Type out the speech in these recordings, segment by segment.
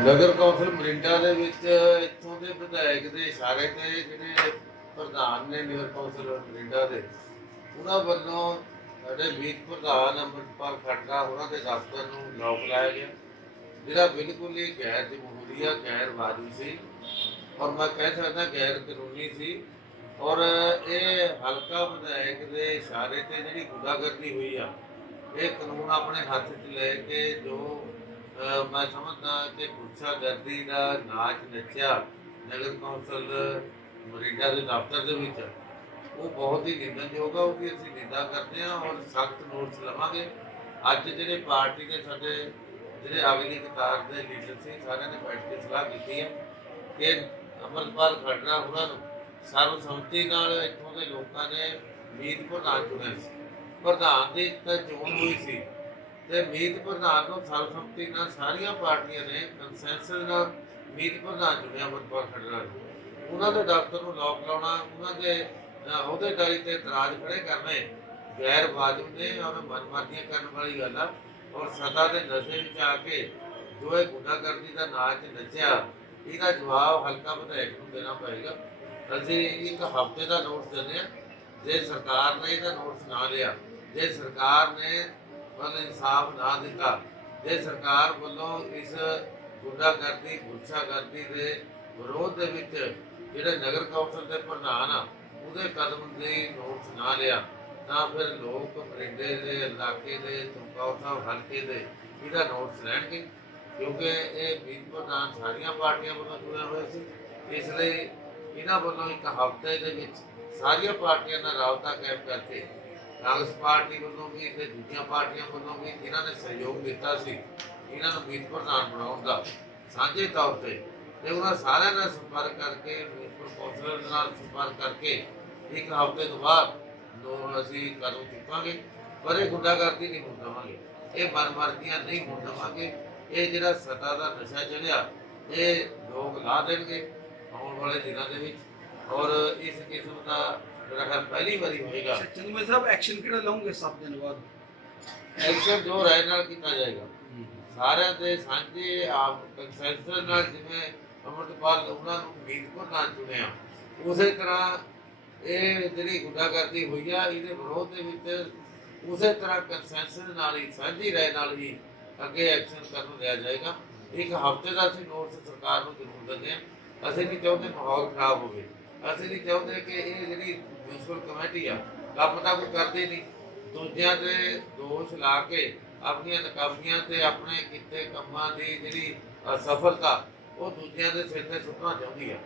ਨਗਰ council Mirinda ਦੇ ਵਿੱਚ ਇੱਥੋਂ ਦੇ ਵਿਧਾਇਕ ਦੇ ਇਸ਼ਾਰੇ ਤੇ ਜਿਹੜੇ ਪ੍ਰਧਾਨ ਨੇ ਨਗਰ ਕੌਂਸਲ ਮਰਿੰਡਾ ਦੇ, ਉਹਨਾਂ ਵੱਲੋਂ ਸਾਡੇ ਮੀਤ ਪ੍ਰਧਾਨ ਅੰਮ੍ਰਿਤਪਾਲ ਖੱਟੜਾ ਉਹਨਾਂ ਦੇ ਦਫ਼ਤਰ ਨੂੰ ਲੋਕ ਲਾਇਆ ਗਿਆ। ਜਿਹੜਾ ਬਿਲਕੁਲ ਹੀ ਗੈਰ ਜਮਹੂਰੀਆ ਗੈਰ ਵਾਜਬ ਸੀ। ਔਰ ਮੈਂ ਕਹਿ ਸਕਦਾ ਗੈਰ ਕਾਨੂੰਨੀ ਸੀ। ਔਰ ਇਹ ਹਲਕਾ ਵਿਧਾਇਕ ਦੇ ਇਸ਼ਾਰੇ ਤੇ ਜਿਹੜੀ ਗੁੰਡਾਗਰਦੀ ਹੋਈ ਆ, ਇਹ ਕਾਨੂੰਨ ਆਪਣੇ ਹੱਥ 'ਚ ਲੈ ਕੇ ਜੋ ਮੈਂ ਸਮਝਦਾ ਕਿ ਗੁੱਸਾ ਗਰਦੀ ਦਾ ਨਾਚ ਨੱਚਿਆ ਨਗਰ ਕੌਂਸਲ ਮੋਰਿੰਡਾ ਦੇ ਦਫ਼ਤਰ ਦੇ ਵਿੱਚ, ਉਹ ਬਹੁਤ ਹੀ ਨਿੰਦਣਯੋਗ ਆ, ਉਹ ਵੀ ਅਸੀਂ ਨਿੰਦਾ ਕਰਦੇ ਹਾਂ ਔਰ ਸਖਤ ਨੋਟਿਸ ਲਵਾਂਗੇ। ਅੱਜ ਜਿਹੜੇ ਪਾਰਟੀ ਦੇ ਸਾਡੇ, ਜਿਹੜੇ ਅਗਲੀ ਕਤਾਰ ਦੇ ਲੀਡਰ ਸੀ, ਸਾਰਿਆਂ ਨੇ ਬੈਠ ਕੇ ਸਲਾਹ ਕੀਤੀ ਹੈ ਕਿ ਅਮਰਪਾਲ ਖੜਨਾ ਉਹਨਾਂ ਨੂੰ। ਸਰਵਸੰਮਤੀ ਨਾਲ ਇੱਥੋਂ ਦੇ ਲੋਕਾਂ ਨੇ ਮੀਤ ਪ੍ਰਧਾਨ ਚੁਣਿਆ ਸੀ। ਪ੍ਰਧਾਨ ਦੀ ਤਾਂ ਚੋਣ ਹੋਈ ਸੀ। ਤੇ ਮੀਤ ਪ੍ਰਧਾਨ ਨੂੰ ਸਰਬਸੰਮਤੀ ਨਾਲ ਸਾਰੀਆਂ ਪਾਰਟੀਆਂ ਨੇ ਕੰਸੈਂਸਸ ਨਾਲ ਮੀਤ ਪ੍ਰਧਾਨ ਚੁਣਿਆ ਅਮਰਪਾਲ ਖੜਨਾ ਨੂੰ ਉਹਨਾਂ ਦੇ ਦਫ਼ਤਰ ਨੂੰ ਲੋਕ ਲਾਉਣਾ, ਉਹਨਾਂ ਦੇ ਅਹੁਦੇਦਾਰੀ ਤੇ ਇਤਰਾਜ਼ ਖੜੇ ਕਰਨੇ ਗੈਰ ਵਾਜਬ ਨੇ ਔਰ ਮਨਮਾਰਦੀਆਂ ਕਰਨ ਵਾਲੀ ਗੱਲ ਆ। ਔਰ ਸਦਾ ਦੇ ਨਸ਼ੇ ਵਿੱਚ ਆ ਕੇ ਜੋ ਇਹ ਗੁੰਡਾਗਰਦੀ ਦਾ ਨਾਚ ਨੱਚਿਆ, ਇਹਦਾ ਜਵਾਬ ਹਲਕਾ ਵਿਧਾਇਕ ਨੂੰ ਦੇਣਾ ਪਏਗਾ। ਅਸੀਂ ਇੱਕ ਹਫ਼ਤੇ ਦਾ ਨੋਟਿਸ ਦਿੰਦੇ ਹਾਂ। ਜੇ ਸਰਕਾਰ ਨੇ ਇਹਦਾ ਨੋਟਿਸ ਨਾ ਲਿਆ, ਜੇ ਸਰਕਾਰ ਨੇ ਵੱਲ ਇਨਸਾਫ ਨਾ ਦਿੱਤਾ। ਜੇ ਸਰਕਾਰ ਵੱਲੋਂ ਇਸ ਗੁੰਡਾਗਰਦੀ ਗੁੱਛਾਗਰਦੀ ਦੇ ਵਿਰੋਧ ਦੇ ਵਿੱਚ ਜਿਹੜੇ ਨਗਰ ਕੌਂਸਲ ਦੇ ਪ੍ਰਧਾਨ ਆ, ਉਹਦੇ ਕਦਮ ਦੇ ਨੋਟਿਸ ਨਾ ਲਿਆ, ਤਾਂ ਫਿਰ ਲੋਕ ਮਰਿੰਡੇ ਦੇ, ਇਲਾਕੇ ਦੇ ਚੌਂਕਾ ਸਾਹਿਬ ਹਲਕੇ ਦੇ ਇਹਦਾ ਨੋਟਿਸ ਲੈਣਗੇ, ਕਿਉਂਕਿ ਇਹ ਮੀਤ ਪ੍ਰਧਾਨ ਸਾਰੀਆਂ ਪਾਰਟੀਆਂ ਵੱਲੋਂ ਚੁਣਿਆ ਹੋਇਆ ਸੀ। ਇਸ ਲਈ ਇਹਨਾਂ ਵੱਲੋਂ ਇੱਕ ਹਫ਼ਤੇ ਦੇ ਵਿੱਚ ਸਾਰੀਆਂ ਪਾਰਟੀਆਂ ਨਾਲ ਰਾਬਤਾ ਕਾਇਮ ਕਰਕੇ ਕਾਂਗਰਸ ਪਾਰਟੀ ਵੱਲੋਂ ਵੀ ਤੇ ਦੂਜੀਆਂ ਪਾਰਟੀਆਂ ਵੱਲੋਂ ਵੀ ਇਹਨਾਂ ਨੇ ਸਹਿਯੋਗ ਦਿੱਤਾ ਸੀ ਇਹਨਾਂ ਨੂੰ ਮੀਤ ਪ੍ਰਧਾਨ ਬਣਾਉਣ ਦਾ ਸਾਂਝੇ ਤੌਰ ਤੇ। ਤੇ ਉਹਨਾਂ ਸਾਰਿਆਂ ਨਾਲ ਸੰਪਰਕ ਕਰਕੇ ਮੀਤ ਕੌਂਸਲਰ ਨਾਲ ਸੰਪਰਕ ਕਰਕੇ ਇੱਕ ਹਫ਼ਤੇ ਤੋਂ ਬਾਅਦ ਲੋਕ ਅਸੀਂ ਕਦਮ ਚੁੱਕਾਂਗੇ, ਪਰ ਇਹ ਗੁੰਡਾਗਰਦੀ ਨਹੀਂ ਹੋਣ ਦੇਵਾਂਗੇ। ਇਹ ਮਨਮਰਜ਼ੀਆਂ ਨਹੀਂ ਹੋਣ ਦੇਵਾਂਗੇ। ਇਹ ਜਿਹੜਾ ਸਤਾ ਦਾ ਨਸ਼ਾ ਚੜਿਆ ਇਹ ਲੋਕ ਲਾ ਦੇਣਗੇ ਆਉਣ ਵਾਲੇ ਦਿਨਾਂ ਦੇ ਵਿੱਚ। ਔਰ ਇਸ ਕਿਸਮ ਦਾ ਮੇਰਾ ਖਿਆਲ ਪਹਿਲੀ ਵਾਰੀ ਹੋਏਗਾ। ਚੰਦੂਮੇ ਸਾਹਿਬ ਐਕਸ਼ਨ ਕਿਹੜਾ ਲਓਗੇ ਸੱਤ ਦਿਨ ਬਾਅਦ? ਐਕਸ਼ਨ ਜੋ ਰਾਏ ਨਾਲ ਕੀਤਾ ਜਾਏਗਾ। ਸਾਰਿਆਂ ਦੇ ਸਾਂਝੇ ਆਪ ਕੰਸੈਂਸਸ ਨਾਲ ਜਿਵੇਂ ਅਮਰਤਪਾਲ ਉਹਨਾਂ ਨੂੰ ਮੀਤ ਪ੍ਰਧਾਨ ਚੁਣਿਆ ਉਸੇ ਤਰ੍ਹਾਂ ਇਹ ਜਿਹੜੀ ਗੁੰਡਾਗਰਦੀ ਹੋਈ ਆ ਇਹਦੇ ਵਿਰੋਧ ਦੇ ਵਿੱਚ ਉਸੇ ਤਰ੍ਹਾਂ ਕੰਸੈਂਸਸ ਨਾਲ ਹੀ ਸਾਂਝੀ ਰਾਏ ਨਾਲ ਹੀ ਅੱਗੇ ਐਕਸ਼ਨ ਕਰਨ ਲਿਆ ਜਾਏਗਾ। ਇੱਕ ਹਫ਼ਤੇ ਦਾ ਅਸੀਂ ਨੋਟਿਸ ਸਰਕਾਰ ਨੂੰ ਜ਼ਰੂਰ ਦਿੰਦੇ ਹਾਂ। ਅਸੀਂ ਨਹੀਂ ਚਾਹੁੰਦੇ ਮਾਹੌਲ ਖਰਾਬ ਹੋਵੇ। ਅਸੀਂ ਨਹੀਂ ਚਾਹੁੰਦੇ ਕਿ ਇਹ ਜਿਹੜੀ ਮਿਊਨਿਸਪਲ ਕਮੇਟੀ ਆ, ਕੰਮ ਤਾਂ ਕੋਈ ਕਰਦੀ ਨਹੀਂ। ਦੂਜਿਆਂ ਦੇ ਦੋਸ਼ ਲਾ ਕੇ ਆਪਣੀਆਂ ਨਕਾਮੀਆਂ ਤੇ ਆਪਣੇ ਕੀਤੇ ਕੰਮਾਂ ਦੀ ਜਿਹੜੀ ਸਫਲਤਾ, ਉਹ ਦੂਜਿਆਂ ਦੇ ਸਿਰ ਤੇ ਸੁੱਟਣਾ ਚਾਹੁੰਦੀ ਆ।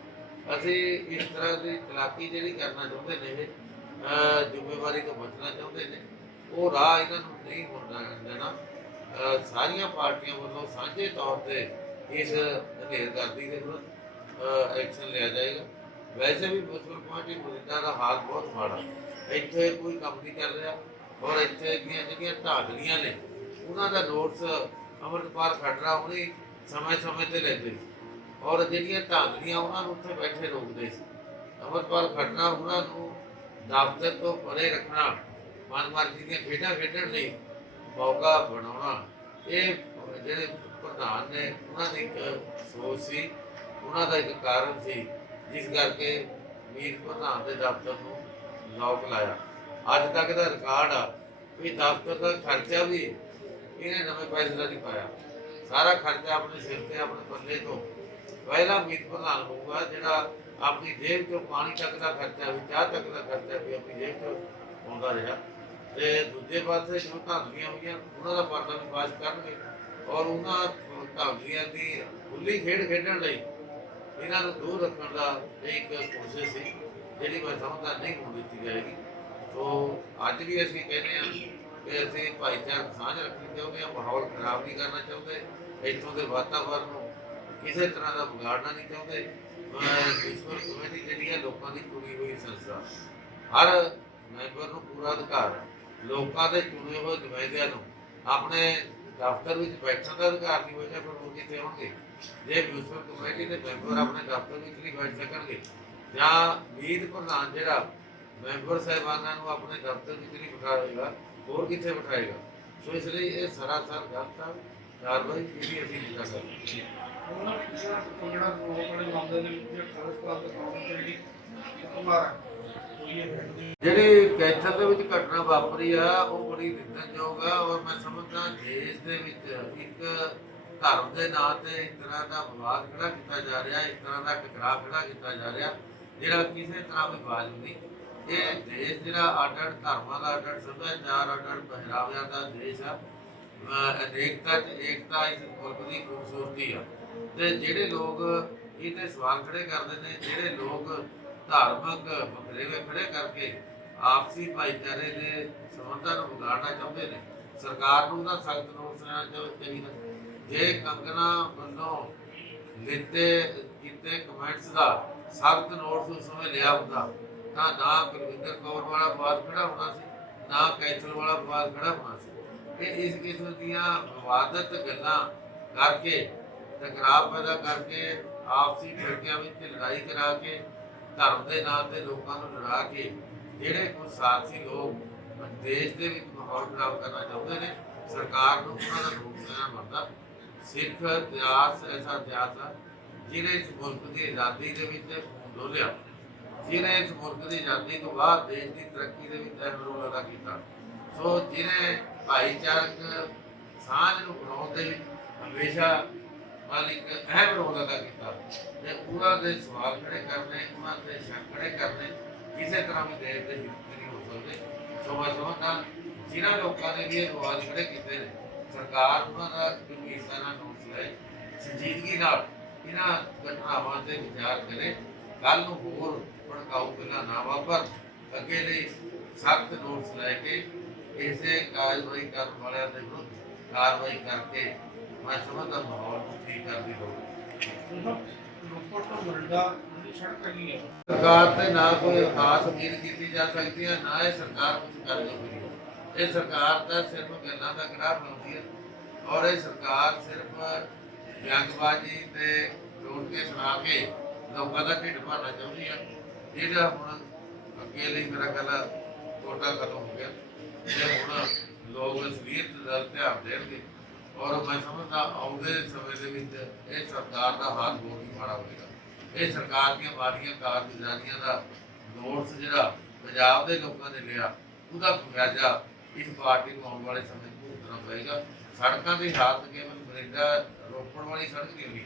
ਅਸੀਂ ਇਸ ਤਰ੍ਹਾਂ ਦੀ ਤਲਾਕੀ ਜਿਹੜੀ ਕਰਨਾ ਚਾਹੁੰਦੇ ਨੇ ਇਹ ਜ਼ਿੰਮੇਵਾਰੀ ਤੋਂ ਬਚਣਾ ਚਾਹੁੰਦੇ ਨੇ। ਉਹ ਰਾਹ ਇਹਨਾਂ ਨੂੰ ਨਹੀਂ ਹੋਣਾ ਦੇਣਾ। ਸਾਰੀਆਂ ਪਾਰਟੀਆਂ ਵੱਲੋਂ ਸਾਂਝੇ ਤੌਰ ਤੇ ਇਸ ਹਨੇਰਗਰਦੀ ਦੇ ਵਿਰੁੱਧ ਐਕਸ਼ਨ ਲਿਆ ਜਾਏਗਾ। ਵੈਸੇ ਵੀ ਮੁਸਲਿਮ ਪਾਰਟੀ ਮੁਰਿੰਦਾ ਦਾ ਹਾਲ ਬਹੁਤ ਮਾੜਾ। ਇੱਥੇ ਕੋਈ ਕੰਮ ਨਹੀਂ ਚੱਲ ਰਿਹਾ ਔਰ ਇੱਥੇ ਦੀਆਂ ਜਿਹੜੀਆਂ ਢਾਗਲੀਆਂ ਨੇ, ਉਹਨਾਂ ਦਾ ਨੋਟਸ ਅਮਰਪਾਲ ਖੜਰਾ ਉਹਨੇ ਸਮੇਂ ਸਮੇਂ ਤੇ ਲੈਂਦੇ ਸੀ। ਔਰ ਜਿਹੜੀਆਂ ਢਾਗਲੀਆਂ ਉਹਨਾਂ ਨੂੰ ਉੱਥੇ ਬੈਠੇ ਰੋਕਦੇ ਸੀ। ਅਮਰਪਾਲ ਖੱਟਰਾ ਉਹਨਾਂ ਨੂੰ ਦਫ਼ਤਰ ਤੋਂ ਪਰੇ ਰੱਖਣਾ ਮਨਮਰਜ਼ੀ ਦੀਆਂ ਖੇਡਾਂ ਖੇਡਣ ਲਈ ਮੌਕਾ ਬਣਾਉਣਾ, ਇਹ ਜਿਹੜੇ ਪ੍ਰਧਾਨ ਨੇ, ਉਹਨਾਂ ਦੀ ਇੱਕ ਸੋਚ ਸੀ, ਉਹਨਾਂ ਦਾ ਇੱਕ ਕਾਰਨ ਸੀ। ਜਿਸ ਕਰਕੇ ਮੀਤ ਪ੍ਰਧਾਨ ਦੇ ਦਫ਼ਤਰ ਨੂੰ ਲੋਕ ਲਾਇਆ। ਅੱਜ ਤੱਕ ਦਾ ਰਿਕਾਰਡ ਆ ਵੀ ਦਫ਼ਤਰ ਦਾ ਖਰਚਾ ਵੀ ਇਹਨੇ ਨਵੇਂ ਫੈਸਲਾ ਨਹੀਂ ਪਾਇਆ। ਸਾਰਾ ਖਰਚਾ ਆਪਣੇ ਸਿਰ ਤੇ, ਆਪਣੇ ਪੱਲੇ ਤੋਂ। ਪਹਿਲਾ ਮੀਤ ਪ੍ਰਧਾਨ ਹੋਊਗਾ, ਜਿਹੜਾ ਆਪਣੀ ਜੇਬ ਚੋਂ ਪਾਣੀ ਤੱਕ ਦਾ ਖਰਚਾ ਵੀ, ਚਾਹ ਤੱਕ ਦਾ ਖਰਚਾ ਵੀ ਆਪਣੀ ਜੇਬ ਚੋਂ ਆਉਂਦਾ ਰਿਹਾ। ਤੇ ਦੂਜੇ ਪਾਸੇ ਜੋ ਧਾਂਦਲੀਆਂ ਹੋਈਆਂ, ਉਹਨਾਂ ਦਾ ਪਰਦਾ ਵੀ ਪਾਸ ਕਰਨਗੇ ਔਰ ਉਹਨਾਂ ਧਾਂਦਲੀਆਂ ਦੀ ਖੁੱਲੀ ਖੇਡ ਖੇਡਣ ਲਈ ਇਹਨਾਂ ਨੂੰ ਦੂਰ ਰੱਖਣ ਦਾ ਇਹ ਇੱਕ ਕੋਸ਼ਿਸ਼ ਸੀ, ਜਿਹੜੀ ਮੈਂ ਸਮਝਦਾ ਨਹੀਂ ਹੋਣ ਦਿੱਤੀ ਜਾਏਗੀ। ਸੋ ਅੱਜ ਵੀ ਅਸੀਂ ਕਹਿੰਦੇ ਹਾਂ ਕਿ ਅਸੀਂ ਭਾਈਚਾਰਕ ਸਾਂਝ ਰੱਖਣੀ ਚਾਹੁੰਦੇ ਹਾਂ, ਮਾਹੌਲ ਖਰਾਬ ਨਹੀਂ ਕਰਨਾ ਚਾਹੁੰਦੇ, ਇੱਥੋਂ ਦੇ ਵਾਤਾਵਰਣ ਨੂੰ ਕਿਸੇ ਤਰ੍ਹਾਂ ਦਾ ਵਿਗਾੜਨਾ ਨਹੀਂ ਚਾਹੁੰਦੇ। ਮਿਊਨਿਸਪਲ ਕਮੇਟੀ ਜਿਹੜੀ ਹੈ ਲੋਕਾਂ ਦੀ ਚੁਣੀ ਹੋਈ ਸੰਸਥਾ, ਹਰ ਮੈਂਬਰ ਨੂੰ ਪੂਰਾ ਅਧਿਕਾਰ ਲੋਕਾਂ ਦੇ ਚੁਣੇ ਹੋਏ ਨੁਮਾਇੰਦਿਆਂ ਨੂੰ ਆਪਣੇ ਦਫ਼ਤਰ ਵਿੱਚ ਬੈਠਣ ਦਾ ਅਧਿਕਾਰ ਦੀ ਵਜ੍ਹਾ ਫਿਰ ਉਹ ਕਿੱਥੇ ਹੋਣਗੇ? ਜੇ ਮਿਊਨਿਸਪਲ ਕਮੇਟੀ ਦੇ ਮੈਂਬਰ ਆਪਣੇ ਦਫ਼ਤਰ ਵਿੱਚ ਨਹੀਂ ਬੈਠ ਸਕਣਗੇ ਜਾਂ ਮੀਤ ਪ੍ਰਧਾਨ ਜਿਹੜਾ ਮੈਂਬਰ ਸਾਹਿਬਾਨਾਂ ਨੂੰ ਆਪਣੇ ਦਫ਼ਤਰ ਵਿੱਚ ਨਹੀਂ ਬਿਠਾਏਗਾ ਹੋਰ ਕਿੱਥੇ ਬਿਠਾਏਗਾ? ਸੋ ਇਸ ਲਈ ਇਹ ਸਰਾਸਰ ਗਲਤ ਹੈ ਕਾਰਵਾਈ ਜਿਹੜੀ ਅਸੀਂ ਜਿਹੜਾ ਮਾਮਲੇ ਵਿੱਚ ਜਿਹੜੀ ਕੁਮਾਰ ਜਿਹੜੀ ਦੇ ਵਿੱਚ ਘਟਨਾ ਵਾਪਰੀ ਆ ਉਹ ਬੜੀ ਨਿੰਦਣਯੋਗ ਆ ਔਰ ਮੈਂ ਸਮਝਦਾ ਦੇਸ਼ ਦੇ ਵਿੱਚ ਇੱਕ ਧਰਮ ਦੇ ਨਾਂ ਤੇ ਇਸ ਤਰ੍ਹਾਂ ਦਾ ਵਿਵਾਦ ਖੜਾ ਕੀਤਾ ਜਾ ਰਿਹਾ ਇਸ ਤਰ੍ਹਾਂ ਦਾ ਟਕਰਾਅ ਖੜਾ ਕੀਤਾ ਜਾ ਰਿਹਾ, ਜਿਹੜਾ ਕਿਸੇ ਤਰ੍ਹਾਂ ਵੀ ਵਾਜਬ ਨਹੀਂ। ਇਹ ਦੇਸ਼ ਜਿਹੜਾ ਅੱਡ ਅੱਡ ਧਰਮਾਂ ਦਾ ਅੱਡ ਅੱਡ ਸੱਭਿਆਚਾਰ ਪਹਿਰਾਵਿਆਂ ਦਾ ਦੇਸ਼ ਆ। ਅਨੇਕਤਾ ਚ ਏਕਤਾ ਇਸ ਮੁਲਕ ਦੀ ਖੂਬਸੂਰਤੀ ਆ। ਤੇ ਜਿਹੜੇ ਲੋਕ ਇਹਦੇ ਸਵਾਲ ਖੜੇ ਕਰਦੇ ਨੇ, ਜਿਹੜੇ ਲੋਕ ਧਾਰਮਿਕ ਵਖਰੇਵੇ ਖੜੇ ਕਰਕੇ ਆਪਸੀ ਭਾਈਚਾਰੇ ਦੇ ਸੰਬੰਧਾਂ ਨੂੰ ਵਿਗਾੜਨਾ ਚਾਹੁੰਦੇ ਨੇ, ਸਰਕਾਰ ਨੂੰ ਉਹਦਾ ਸਖਤ ਨੋਟਿਸ ਲੈਣਾ ਚਾਹ- ਚਾਹੀਦਾ। ਜੇ ਕੰਗਨਾ ਵੱਲੋਂ ਲਿੱਤੇ, ਕੀਤੇ ਕਮੈਂਟਸ ਦਾ ਸਖਤ ਨੋਟਿਸ ਉਸ ਸਮੇਂ ਲਿਆ ਹੁੰਦਾ। ਤਾਂ ਨਾ ਕੁਲਵਿੰਦਰ ਕੌਰ ਵਾਲਾ ਵਿਵਾਦ ਖੜਾ ਹੋਣਾ ਸੀ, ਨਾ ਕੈਥਲ ਵਾਲਾ ਵਿਵਾਦ ਖੜਾ ਹੋਣਾ ਸੀ। ਇਹ ਇਸ ਕਿਸਮ ਦੀਆਂ ਵਿਵਾਦਤ ਗੱਲਾਂ ਕਰਕੇ, ਟਕਰਾਅ ਪੈਦਾ ਕਰਕੇ, ਆਪਸੀ ਫਿਰਕਿਆਂ ਵਿੱਚ ਲੜਾਈ ਕਰਾ ਕੇ, ਧਰਮ ਦੇ ਨਾਂ ਤੇ ਲੋਕਾਂ ਨੂੰ ਲੜਾ ਕੇ, ਜਿਹੜੇ ਕੁਝ ਸਾਥੀ ਲੋਕ ਦੇਸ਼ ਦੇ ਵਿੱਚ ਮਾਹੌਲ ਖਰਾਬ ਕਰਨਾ ਚਾਹੁੰਦੇ ਨੇ, ਸਰਕਾਰ ਨੂੰ ਉਹਨਾਂ ਦਾ ਰੋਕ ਲੈਣਾ ਬਣਦਾ। ਸਿੱਖ ਇਤਿਹਾਸ ਐਸਾ ਇਤਿਹਾਸ ਆ, ਜਿਹਨੇ ਇਸ ਮੁਲਕ ਦੀ ਆਜ਼ਾਦੀ ਦੇ ਵਿੱਚ ਡੋਲਿਆ ਜਿਹਨੇ ਇਸ ਮੁਲਕ ਦੀ ਆਜ਼ਾਦੀ ਤੋਂ ਬਾਅਦ ਦੇਸ਼ ਦੀ ਤਰੱਕੀ ਦੇ ਵਿੱਚ ਅਹਿਮ ਰੋਲ ਅਦਾ ਕੀਤਾ। ਸੋ ਜਿਹਨੇ ਭਾਈਚਾਰਕ ਸਾਂਝ ਨੂੰ ਬਣਾਉਣ ਦੇ ਵਿੱਚ ਹਮੇਸ਼ਾ ਮਾਲਿਕ ਅਹਿਮ ਰੋਲ ਅਦਾ ਕੀਤਾ। ਤੇ ਉਹਨਾਂ ਦੇ ਸਵਾਲ ਖੜੇ ਕਰਨੇ, ਉਹਨਾਂ ਦੇ ਸ਼ੱਕ ਖੜੇ ਕਰਨੇ ਕਿਸੇ ਤਰ੍ਹਾਂ ਵੀ ਦੇਸ਼ ਦੇ ਹਿੱਤ ਨਹੀਂ ਹੋ ਸਕਦੇ। ਸੋ ਮੈਂ ਸਮਝਦਾ, ਜਿਨ੍ਹਾਂ ਲੋਕਾਂ ਨੇ ਵੀ ਇਹ ਵਿਵਾਦ ਖੜੇ ਕੀਤੇ ਨੇ ਸਰਕਾਰ ਉਹਨਾਂ ਦਾ ਗੰਭੀਰਤਾ ਨਾਲ ਨੋਟਿਸ ਲੈ ਸੰਜੀਦਗੀ ਨਾਲ ਇਹਨਾਂ ਘਟਨਾਵਾਂ ਤੇ ਵਿਚਾਰ ਕਰੇ ਕੱਲ ਨੂੰ ਹੋਰ ਭੜਕਾਊ ਗੱਲਾਂ ਨਾ ਵਾਪਰ, ਅੱਗੇ ਲਈ ਸਖਤ ਨੋਟਿਸ ਲੈ ਕੇ ਇਸੇ ਕਾਰਵਾਈ ਕਰਨ ਵਾਲਿਆਂ ਦੇ ਵਿਰੁੱਧ ਕਾਰਵਾਈ ਕਰਕੇ ਮੈਂ ਸਮਝਦਾ ਮਾਹੌਲ ਨੂੰ ਠੀਕ ਕਰਨ ਦੀ ਸਰਕਾਰ ਤੇ ਨਾ ਕੋਈ ਖਾਸ ਉਮੀਦ ਕੀਤੀ ਜਾ ਸਕਦੀ ਹੈ, ਨਾ ਇਹ ਸਰਕਾਰ ਕੁਝ ਕਰ ਸਕਦੀ ਇਹ ਸਰਕਾਰ ਤਾਂ ਸਿਰਫ ਗੱਲਾਂ ਦਾ ਗ੍ਰਾਹ ਬਣਾਉਂਦੀ ਹੈ ਔਰ ਇਹ ਸਰਕਾਰ ਸਿਰਫ ਜੰਗਬਾਜੀ ਤੇ ਰੋਡ ਕੇ ਸੁਣਾ ਕੇ ਲੋਕਾਂ ਦਾ ਢਿੱਡ ਭਰਨਾ ਚਾਹੁੰਦੀ ਹੈ। ਜਿਹੜਾ ਹੁਣ ਅੱਗੇ ਲਈ ਮੇਰਾ ਖਿਆਲ ਕੋਟਾ ਖਤਮ ਹੋ ਗਿਆ। ਤੇ ਹੁਣ ਲੋਕ ਸਵੀਰ ਦਾ ਧਿਆਨ ਦੇਣਗੇ। ਔਰ ਮੈਂ ਸਮਝਦਾ ਆਉਂਦੇ ਸਮੇਂ ਦੇ ਵਿੱਚ ਇਹ ਸਰਕਾਰ ਦਾ ਹਾਲ ਬਹੁਤ ਹੀ ਮਾੜਾ ਹੋਵੇਗਾ ਇਹ ਸਰਕਾਰ ਦੀਆਂ ਮਾੜੀਆਂ ਕਾਰਗੁਜ਼ਾਰੀਆਂ ਦਾ ਨੋਟਸ ਜਿਹੜਾ ਪੰਜਾਬ ਦੇ ਲੋਕਾਂ ਨੇ ਲਿਆ, ਉਹਦਾ ਖਮਿਆਜਾ ਇਸ ਪਾਰਟੀ ਨੂੰ ਆਉਣ ਵਾਲੇ ਸਮੇਂ 'ਚ ਭੁਗਤਣਾ ਪਏਗਾ ਸੜਕਾਂ ਦੀ ਹਾਲਤ ਕੇਵਲ ਬਰਿੰਦਾ ਰੋਪੜ ਵਾਲੀ ਸੜਕ ਨਹੀਂ ਹੋਣੀ।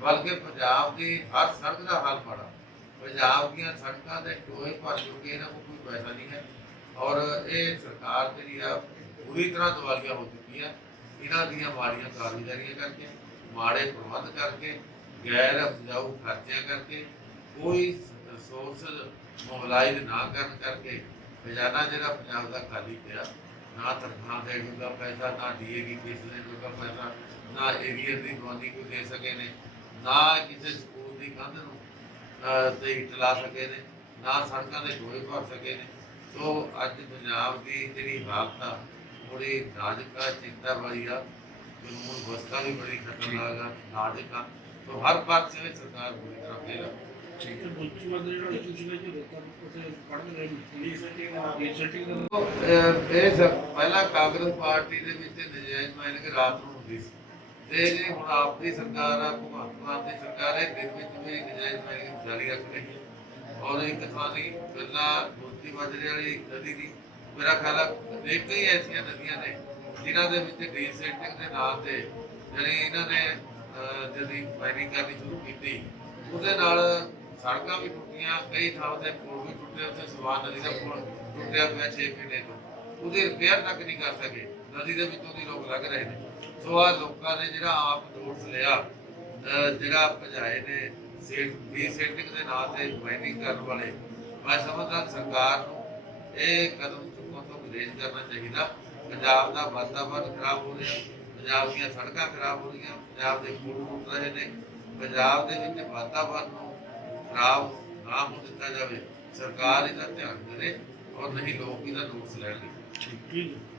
ਬਲਕਿ ਪੰਜਾਬ ਦੀ ਹਰ ਸੜਕ ਦਾ ਹਾਲ ਮਾੜਾ। ਪੰਜਾਬ ਦੀਆਂ ਸੜਕਾਂ ਦੇ ਟੋਏ ਭਰ ਚੁੱਕੇ ਇਹਨਾਂ ਕੋਲ ਕੋਈ ਪੈਸਾ ਨਹੀਂ ਹੈ। ਔਰ ਇਹ ਸਰਕਾਰ ਜਿਹੜੀ ਆ, ਪੂਰੀ ਤਰ੍ਹਾਂ ਦਿਵਾਲੀਆ ਹੋ ਚੁੱਕੀ ਆ। ਇਹਨਾਂ ਦੀਆਂ ਮਾੜੀਆਂ ਕਾਰਗੁਜ਼ਾਰੀਆਂ ਕਰਕੇ, ਮਾੜੇ ਪ੍ਰਬੰਧ ਕਰਕੇ, ਗੈਰ ਉਪਜਾਊ ਖਰਚਿਆਂ ਕਰਕੇ, ਕੋਈ ਸੋਰਸ ਮੋਬਿਲਾਈਜ਼ ਨਾ ਕਰਨ ਕਰਕੇ ਖਜ਼ਾਨਾ ਜਿਹੜਾ ਪੰਜਾਬ ਦਾ ਖਾਲੀ ਪਿਆ ਨਾ ਤਨਖਾਹ ਦੇਣ ਨੂੰ ਦਾ ਪੈਸਾ ਨਾ ਡੀਏਗੀ ਕਿਸ ਦੇਣ ਨੂੰ ਦਾ ਪੈਸਾ ਨਾ ਏਰੀਆ ਦੀ ਗਵਾਂਢੀ ਕੋਈ ਦੇ ਸਕੇ ਨੇ ਨਾ ਕਿਸੇ ਸਕੂਲ ਦੀ ਕੰਧ ਨੂੰ ਅਹ, ਤੇ ਇੱਟ ਸਕੇ ਨੇ ਨਾ ਸੜਕਾਂ ਦੇ ਟੋਏ ਭਰ ਸਕੇ ਨੇ। ਸੋ ਅੱਜ ਪੰਜਾਬ ਦੀ ਜਿਹੜੀ ਹਾਲਤ ਆ ਬੜੀ ਨਾਜ਼ੁਕ ਆ ਚਿੰਤਾ ਵਾਲੀ ਆ ਕਾਨੂੰਨ ਵਿਵਸਥਾ ਵੀ ਬੜੀ ਖਤਰਨਾਕ ਆ ਨਾਜ਼ੁਕ ਆ। ਸੋ ਹਰ ਪਾਸੇ ਵਿੱਚ ਸਰਕਾਰ ਬੁਰੀ ਤਰ੍ਹਾਂ ਫੇਲ ਆ। ਅਹ, ਇਹ ਸਭ ਪਹਿਲਾਂ ਕਾਂਗਰਸ ਪਾਰਟੀ ਦੇ ਵਿੱਚ ਨਜਾਇਜ਼ ਮਾਈਨਿੰਗ ਰਾਤ ਨੂੰ ਹੁੰਦੀ ਸੀ। ਤੇ ਜੇ ਹੁਣ ਆਪ ਦੀ ਸਰਕਾਰ ਆ ਭਗਵੰਤ ਮਾਨ ਦੀ ਸਰਕਾਰ ਹੈ ਦਿਨ ਵਿੱਚ ਵੀ ਨਜਾਇਜ਼ ਮਾਈਨਿੰਗ ਜਾਰੀ ਰੱਖ ਰਹੀ ਹੈ। ਔਰ ਇੱਕ ਥਾਂ ਦੀ ਪਹਿਲਾਂ ਮੂਰਤੀ ਮਾਜਰੇ ਵਾਲੀ ਨਦੀ ਦੀ। ਮੇਰਾ ਖਿਆਲ ਹੈ ਅਨੇਕ ਹੀ ਐਸੀਆਂ ਨਦੀਆਂ ਨੇ ਜਿਨ੍ਹਾਂ ਦੇ ਵਿੱਚ ਡੀਸੈਂਟਿੰਗ ਦੇ ਨਾਂ ਤੇ ਜਿਹੜੀ ਇਹਨਾਂ ਨੇ ਅਹ, ਜਿਹੜੀ ਮਾਈਨਿੰਗ ਕਰਨੀ ਸ਼ੁਰੂ ਕੀਤੀ। ਉਹਦੇ ਨਾਲ ਸੜਕਾਂ ਵੀ ਟੁੱਟੀਆਂ, ਕਈ ਥਾਵਾਂ ਤੇ ਪੁਲ ਵੀ ਟੁੱਟੇ, ਉੱਥੇ ਸਵਾਨ ਨਦੀ ਦਾ ਪੁਲ ਟੁੱਟਿਆ ਪਿਆ 6 ਮਹੀਨੇ ਤੋਂ। ਉਹਦੀ ਰਿਪੇਅਰ ਤੱਕ ਨਹੀਂ ਕਰ ਸਕੇ। ਨਦੀ ਦੇ ਵਿੱਚੋਂ ਦੀ ਲੋਕ ਲੱਗ ਰਹੇ ਨੇ। ਸੋ ਆ ਲੋਕਾਂ ਨੇ ਜਿਹੜਾ ਆਪ ਨੋਟਸ ਲਿਆ ਜਿਹੜਾ ਭਜਾਏ ਨੇ ਸੇਟ ਡੀਸੈਂਟਿੰਗ ਦੇ ਨਾਂ ਤੇ ਮਾਈਨਿੰਗ ਕਰਨ ਵਾਲੇ, ਮੈਂ ਸਮਝਦਾ ਸਰਕਾਰ ਨੂੰ ਇਹ ਕਦਮ ਚੁੱਕਣ ਤੋਂ ਗੁਰੇਜ਼ ਕਰਨਾ ਚਾਹੀਦਾ। ਪੰਜਾਬ ਦਾ ਵਾਤਾਵਰਨ ਖਰਾਬ ਹੋ ਰਿਹਾ, ਪੰਜਾਬ ਦੀਆਂ ਸੜਕਾਂ ਖਰਾਬ ਹੋ ਰਹੀਆਂ, ਪੰਜਾਬ ਦੇ ਪੁਲ ਟੁੱਟ ਰਹੇ ਨੇ, ਪੰਜਾਬ ਦੇ ਵਿੱਚ ਵਾਤਾਵਰਨ ਨੂੰ ਖਰਾਬ ਨਾ ਹੋ ਦਿੱਤਾ ਜਾਵੇ। ਸਰਕਾਰ ਇਹਦਾ ਧਿਆਨ ਦੇਵੇ ਔਰ ਨਹੀਂ ਲੋਕ ਇਹਦਾ ਨੋਟਿਸ ਲੈਣਗੇ। ਠੀਕ ਹੈ।